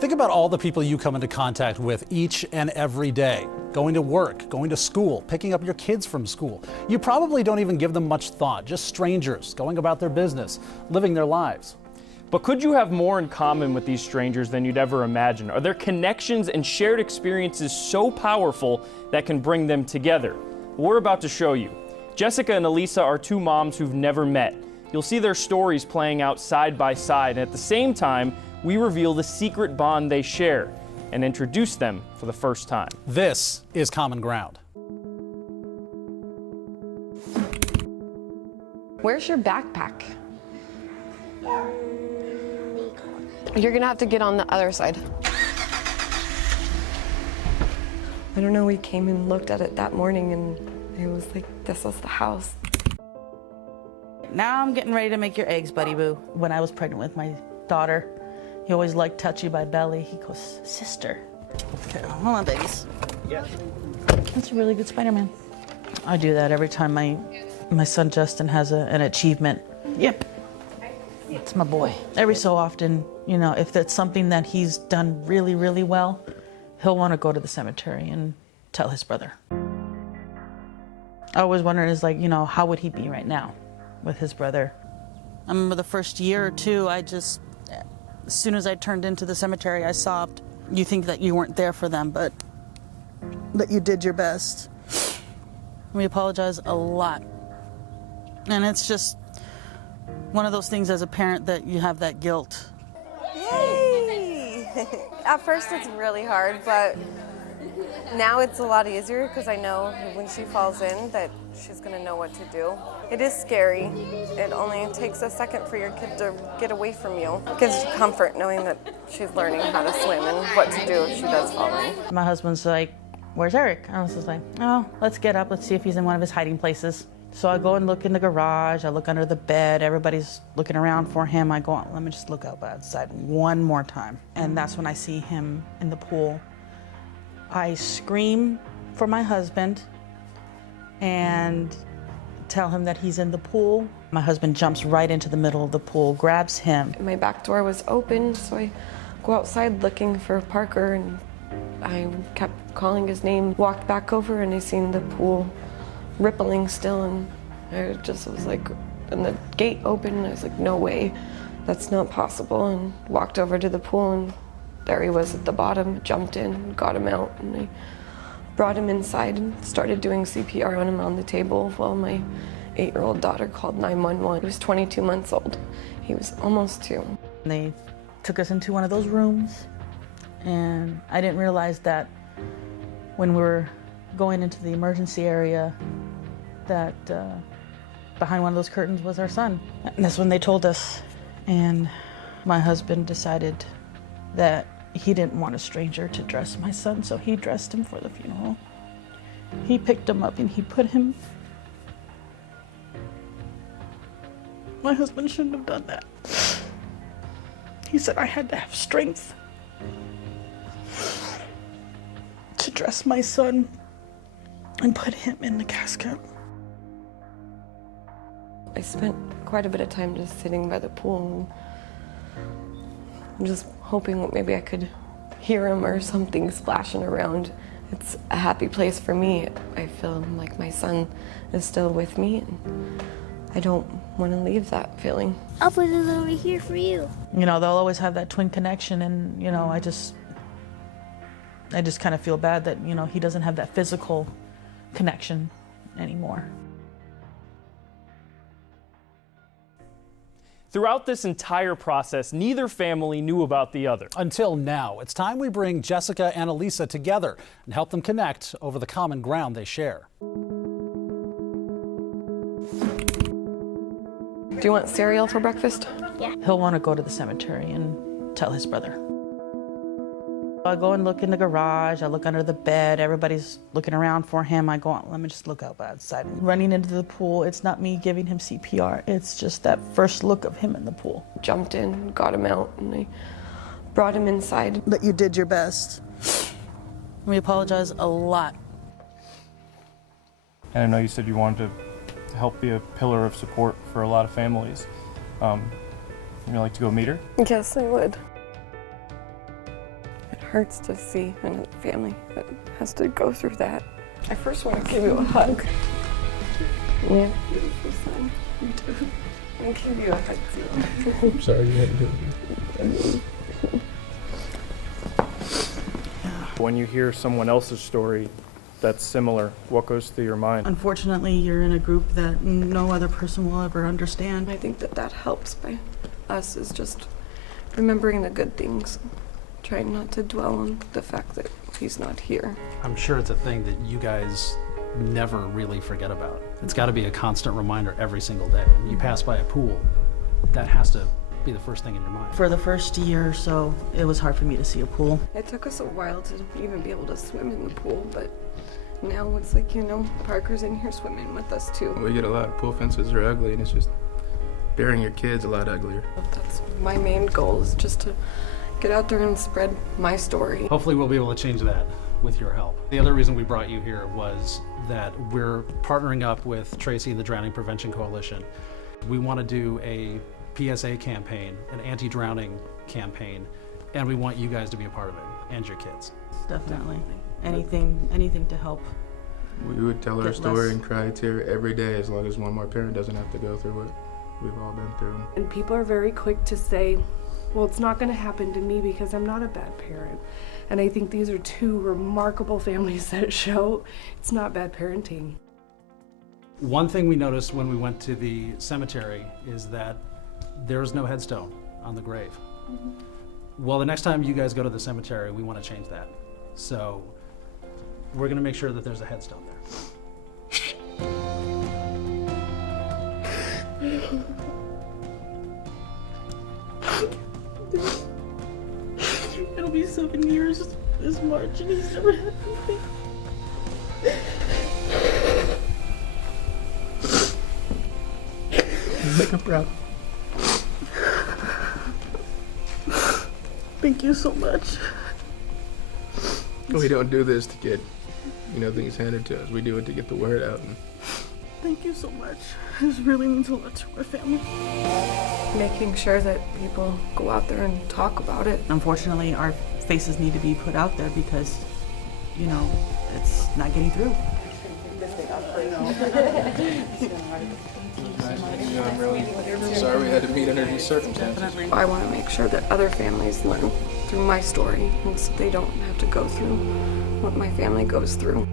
Think about all the people you come into contact with each and every day. Going to work, going to school, picking up your kids from school. You probably don't even give them much thought, just strangers going about their business, living their lives. But could you have more in common with these strangers than you'd ever imagine? Are there connections and shared experiences so powerful that can bring them together? We're about to show you. Jessica and Eisa are two moms who've never met. You'll see their stories playing out side by side, and at the same time, we reveal the secret bond they share and introduce them for the first time. This is Common Ground. Where's your backpack? You're gonna have to get on the other side. I don't know, we came and looked at it that morning and it was like, this was the house. Now I'm getting ready to make your eggs, buddy boo. When I was pregnant with my daughter, he always liked touch you by belly. He goes, sister. Okay, hold on, babies. Yeah. That's a really good Spider-Man. I do that every time my son Justin has an achievement. Yep. It's my boy. Every so often, you know, if that's something that he's done really, really well, he'll want to go to the cemetery and tell his brother. I always wondered, is like, you know, how would he be right now with his brother? I remember the first year or two, as soon as I turned into the cemetery, I sobbed. You think that you weren't there for them, but that you did your best. We apologize a lot. And it's just one of those things as a parent that you have that guilt. Yay! At first it's really hard, but now it's a lot easier because I know when she falls in that she's going to know what to do. It is scary. It only takes a second for your kid to get away from you. It gives you comfort knowing that she's learning how to swim and what to do if she does fall in. My husband's like, where's Eric? I was just like, oh, let's get up. Let's see if he's in one of his hiding places. So I go and look in the garage. I look under the bed. Everybody's looking around for him. I go, let me just look outside one more time. And that's when I see him in the pool. I scream for my husband and tell him that he's in the pool. My husband jumps right into the middle of the pool, grabs him. My back door was open, so I go outside looking for Parker, and I kept calling his name. Walked back over and I seen the pool rippling still, and I just was like, and the gate opened, and I was like, no way, that's not possible, and walked over to the pool, and there he was at the bottom, jumped in, got him out, and I brought him inside and started doing CPR on him on the table while my 8-year-old daughter called 911. He was 22 months old. He was almost 2. And they took us into one of those rooms, and I didn't realize that when we were going into the emergency area that behind one of those curtains was our son. And that's when they told us, and my husband decided that he didn't want a stranger to dress my son, so he dressed him for the funeral. He picked him up and he put him. My husband shouldn't have done that. He said I had to have strength to dress my son and put him in the casket. I spent quite a bit of time just sitting by the pool and just hoping maybe I could hear him or something splashing around. It's a happy place for me. I feel like my son is still with me, and I don't want to leave that feeling. I'll put it over here for you. You know, they'll always have that twin connection, and, you know, I just kind of feel bad that, you know, he doesn't have that physical connection anymore. Throughout this entire process, neither family knew about the other. Until now, it's time we bring Jessica and Eisa together and help them connect over the common ground they share. Do you want cereal for breakfast? Yeah. He'll want to go to the cemetery and tell his brother. I go and look in the garage. I look under the bed. Everybody's looking around for him. I go, let me just look outside. Running into the pool. It's not me giving him CPR. It's just that first look of him in the pool. Jumped in, got him out, and I brought him inside. But you did your best. We apologize a lot. And I know you said you wanted to help be a pillar of support for a lot of families. Would you like to go meet her? Yes, I would. hurts to see another family that has to go through that. I first want to give you a hug. Yeah, beautiful son. You do. I'll give you a hug too. I'm sorry you had to do it. When you hear someone else's story that's similar, what goes through your mind? Unfortunately, you're in a group that no other person will ever understand. I think that helps by us is just remembering the good things, trying not to dwell on the fact that he's not here. I'm sure it's a thing that you guys never really forget about. It's got to be a constant reminder every single day. When you pass by a pool, that has to be the first thing in your mind. For the first year or so, it was hard for me to see a pool. It took us a while to even be able to swim in the pool, but now it's like, you know, Parker's in here swimming with us too. We get a lot of pool fences are ugly, and it's just burying your kids a lot uglier. That's my main goal, is just to get out there and spread my story. Hopefully we'll be able to change that with your help. The other reason we brought you here was that we're partnering up with Tracy and the Drowning Prevention Coalition. We want to do a PSA campaign, an anti-drowning campaign, and we want you guys to be a part of it, and your kids. Definitely. Anything to help. We would tell our Get story less. and cry a tear every day as long as one more parent doesn't have to go through what we've all been through. And people are very quick to say, well, it's not going to happen to me because I'm not a bad parent. And I think these are two remarkable families that show it's not bad parenting. One thing we noticed when we went to the cemetery is that there's no headstone on the grave. Well, the next time you guys go to the cemetery, we want to change that. So we're going to make sure that there's a headstone there. It'll be 7 years this March, and he's never had anything. Make her proud. Thank you so much. We don't do this to get, things handed to us. We do it to get the word out. And Thank you so much. This really means a lot to our family. Making sure that people go out there and talk about it. Unfortunately, our faces need to be put out there because, it's not getting through. I'm really sorry we had to meet under these circumstances. I want to make sure that other families learn through my story, and so they don't have to go through what my family goes through.